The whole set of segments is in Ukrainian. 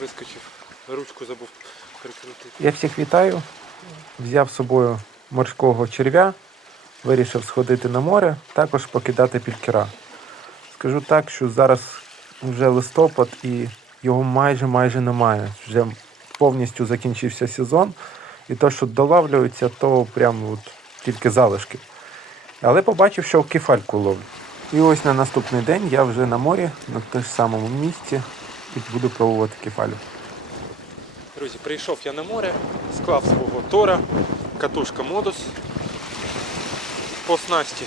вискочив, ручку забув прикрутити. Я всіх вітаю. Взяв з собою морського черв'я, вирішив сходити на море, також покидати пількера. Скажу так, що зараз вже листопад і його майже майже немає. Вже повністю закінчився сезон. І то, що долавлюється, то прямо от тільки залишки. Але побачив, що кефальку ловлю. І ось на наступний день я вже на морі, на тому самому місці, і буду пробувати кефалю. Друзі, прийшов я на море, склав свого тора, катушка модус. По снасті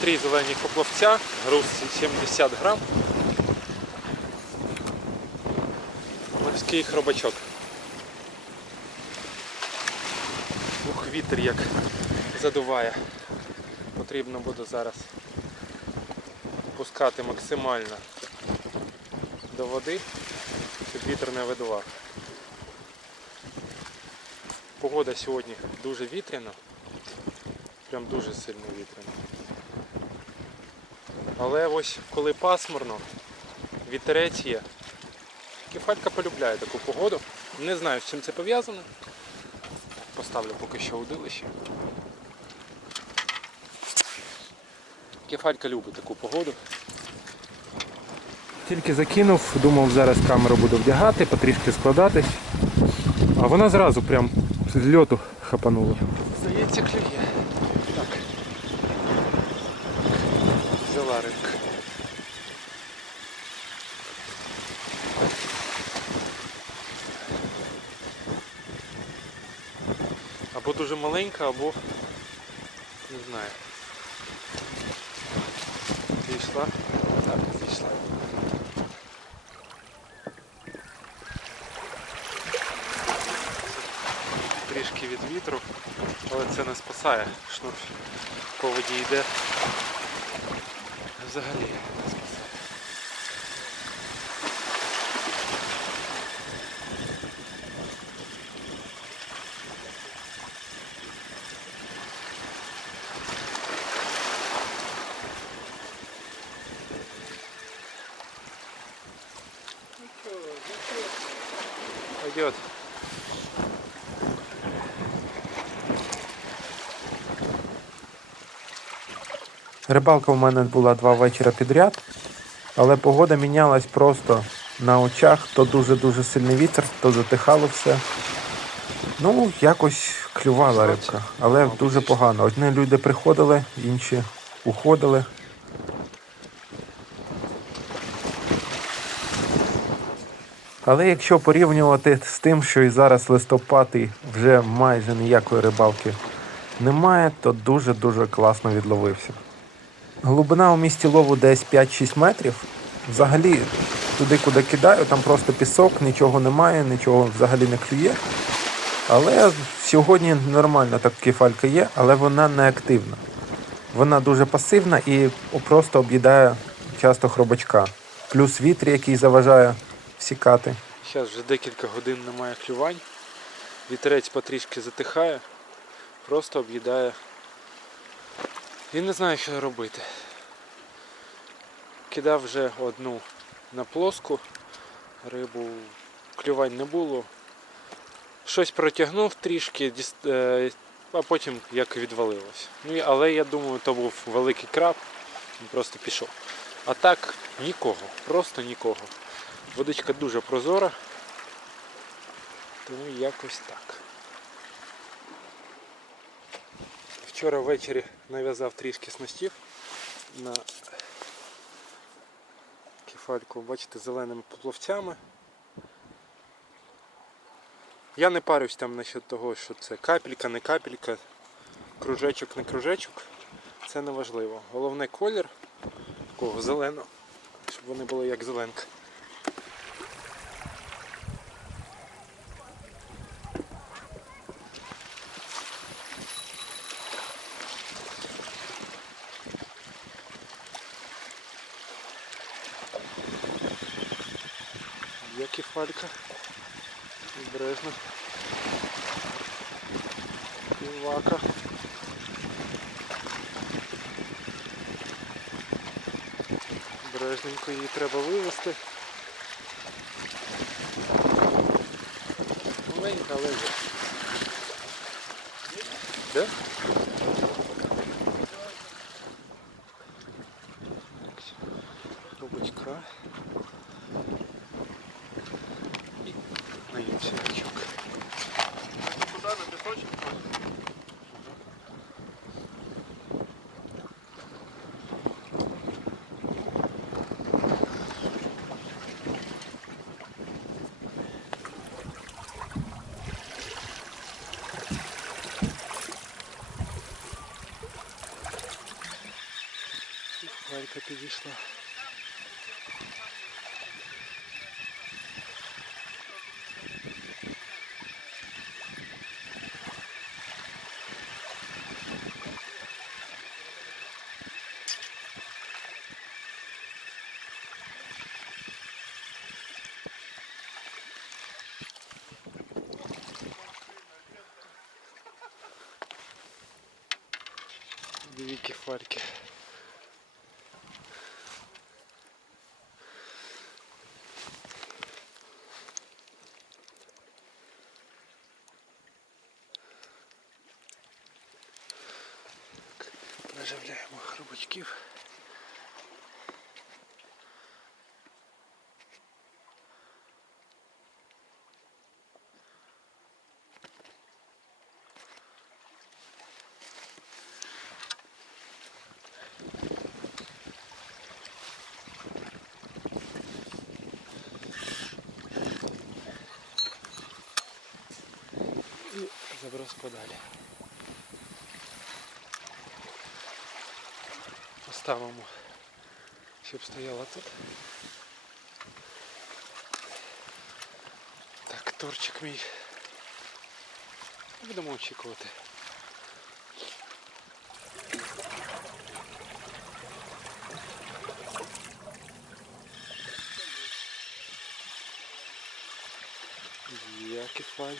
три зелені поплавця, груз 70 грам. Морський хробачок. Ух, вітер як задуває. Потрібно буде зараз пускати максимально до води, не видував. Погода сьогодні дуже вітряна. Прям дуже сильно вітряна. Але ось коли пасмурно, вітерець є. Кефалька полюбляє таку погоду. Не знаю, з чим це пов'язано. Поставлю поки що удилище. Кефалька любить таку погоду. Тільки закинув, думав зараз камеру буду вдягати, потрішки складатись. А вона зразу прям з льоту хапанула. Здається, клює. Так. Взяла рибка. Або дуже маленька, або не знаю. Зійшла? Так, зійшла. трішки від вітру, але це не спасає. Шнур по воді йде. Взагалі не спасає. Пойдет. Рибалка в мене була два вечора підряд, але погода мінялась просто на очах. То дуже-дуже сильний вітер, то затихало все. Ну, якось клювала рибка, але дуже погано. Одні люди приходили, інші уходили. Але якщо порівнювати з тим, що і зараз листопад і вже майже ніякої рибалки немає, то дуже-дуже класно відловився. Глибина у місті лову десь 5-6 метрів. Взагалі, туди, куди кидаю, там просто пісок, нічого немає, нічого взагалі не клює. Але сьогодні нормально так кефалька є, але вона не активна. Вона дуже пасивна і просто об'їдає часто хробачка. Плюс вітер, який заважає всікати. Зараз вже декілька годин немає клювань. Вітерець потрішки затихає, просто об'їдає. І не знаю, що робити. Кидав вже одну на плоску, рибу клювань не було. Щось протягнув трішки, е, а потім як відвалилось. Ну, але я думаю, то був великий краб, він просто пішов. А так нікого, просто нікого. Водичка дуже прозора, тому якось так. Вчора ввечері нав'язав трішки снастів на кефальку, бачите, зеленими поплавцями. Я не парюсь там насчет того, що це капелька, не капелька, кружечок, не кружечок. Це не важливо. Головне колір такого зеленого, щоб вони були як зеленка. Кефалька. Обережно. Півака. Обережненько її треба вивести. Маленька, але є. Валька підійшла. Дві кефальки. Наживляємо хробачків. І заброску далі. Поставимо, щоб стояла тут. Так, торчик мій. Будемо очікувати. Є кефаль.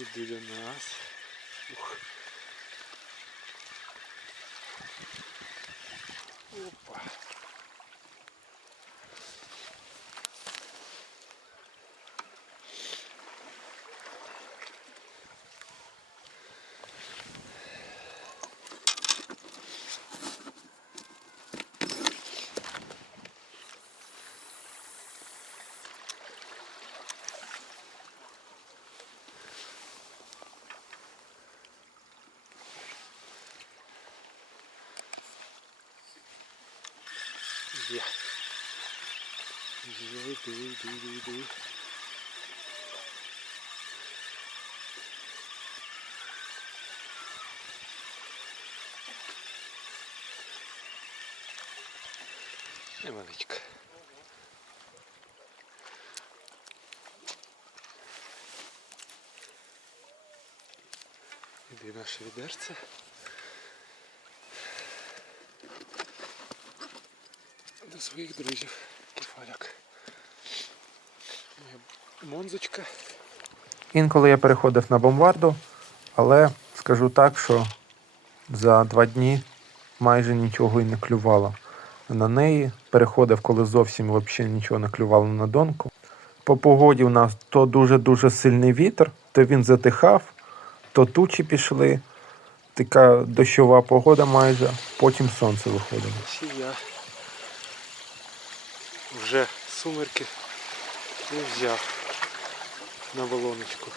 До нас. Ух. Є. Є, йди, йди, йди, йди. Невеличка. Іди наше відерце. До своїх друзів. Кефаляк. Монзочка. Інколи я переходив на бомбарду, але скажу так, що за два дні майже нічого і не клювало на неї. Переходив, коли зовсім взагалі нічого не клювало на донку. По погоді у нас то дуже-дуже сильний вітер, то він затихав, то тучі пішли. Така дощова погода майже, потім сонце виходило. Вже сумерки і взяв на волоночку.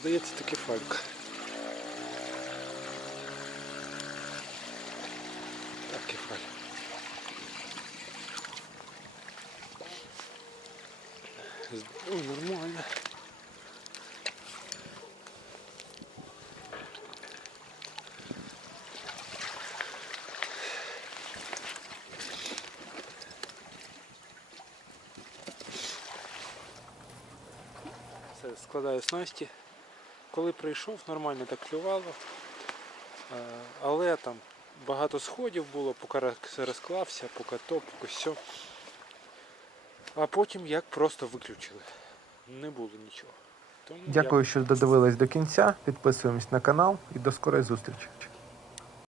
Здається, таки фалька. Так, кефаль. З- Ой, нормально. Все, складаю снасті. Коли прийшов, нормально так клювало. Е, Але там багато сходів було, поки все розклався, поки то, поки сьо. А потім як просто виключили. Не було нічого. Тому Дякую, що додивились до кінця. Підписуємось на канал і до скорої зустрічі.